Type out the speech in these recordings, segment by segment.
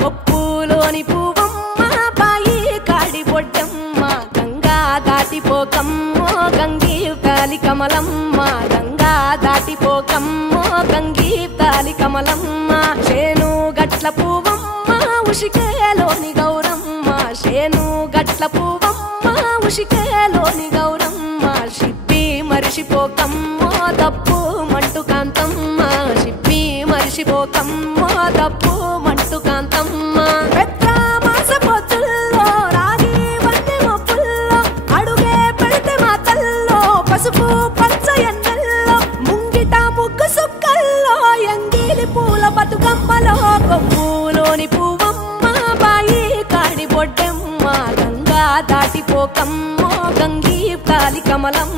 కొప్పులోని పువ్వమ్మ బాయి కాడి బొడ్డమ్మ గంగా దాటిపోకమ్మో గంగీ తాలి కమలమ్మ గంగా దాటిపోకమ్మో గంగీ తాలి కమలమ్మ శేను గట్ల పువ్వమ్మ ఉషికేలోని గౌరమ్మ శేను గట్ల పువ్వమ్మ ఉషికేలోని గౌరమ్మ షిప్పి మరిషిపోకమ్మో తప్పు మంటు కాంతమ్మ షిప్పి మరిషిపోకమ్మో తప్పు మంటు కాంతమ్మ పెద్ద మాస పొత్తుల్లో రాగి వన్నె మొప్పుల్లో అడుగే పెడితే మా తల్లో పసుపు పచ్చ ఎన్నెల్లో ముంగిట ముగ్గు సుక్కల్లో ఎంగిలి పూల బతుకమ్మలో కొప్పులోని పువ్వమ్మ బాయి కాడి బొడ్డెమ్మ గంగా దాటిపోకమ్మో గంగీ తాలి కమలమ్మ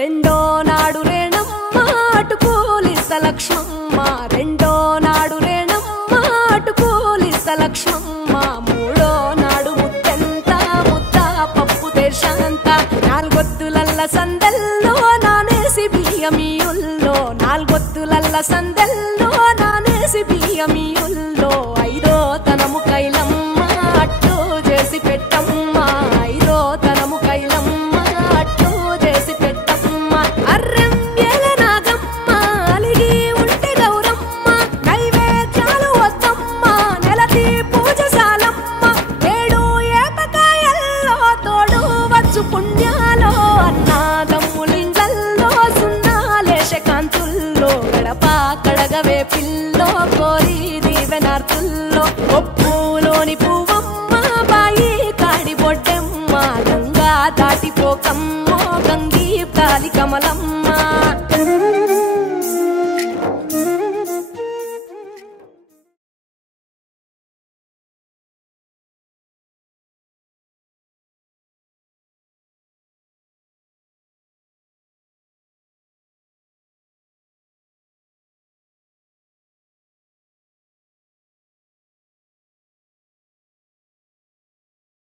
రెండో నాడు రేణమ్మ అటుకూలిస్త లక్ష్మమ్మ రెండో నాడు రేణమ్మ అటుకూలిస్త లక్ష్మమ్మ మూడో నాడు ముత్తెంత ముద్ద పప్పు దేశంత నాలుగొత్తులల్ల సందెల్లో నానేసి బియ్యమియుల్లో నాలుగొత్తులల్ల సందెల్లో నానేసి బియ్యమియుల్లో ఐదో తనము కైలమ్మ అట్టు చేసి పెట్టమ్మ ఐదో తనము కైలమ్మ అట్టు చేసి పెట్టమ్మ అర్రెం ఏల నాగమ్మ అలిగి ఉంటే గౌరమ్మ నైవేద్యాలు వద్దమ్మ నెలతి పూజశాలమ్మ ఏడు ఏపకాయల్లో తోడు వచ్చు పుణ్యాలో అన్నాదమ్ములింగల్లో సున్నాలేశ కాంతుల్లో గడప కడగవే పిల్లో కోరి దీవెనార్తుల్లో ఒప్పులోని పువ్వమ్మ బాయి కాడి బొడ్డెమ్మ గంగా దాటిపోకమ్మ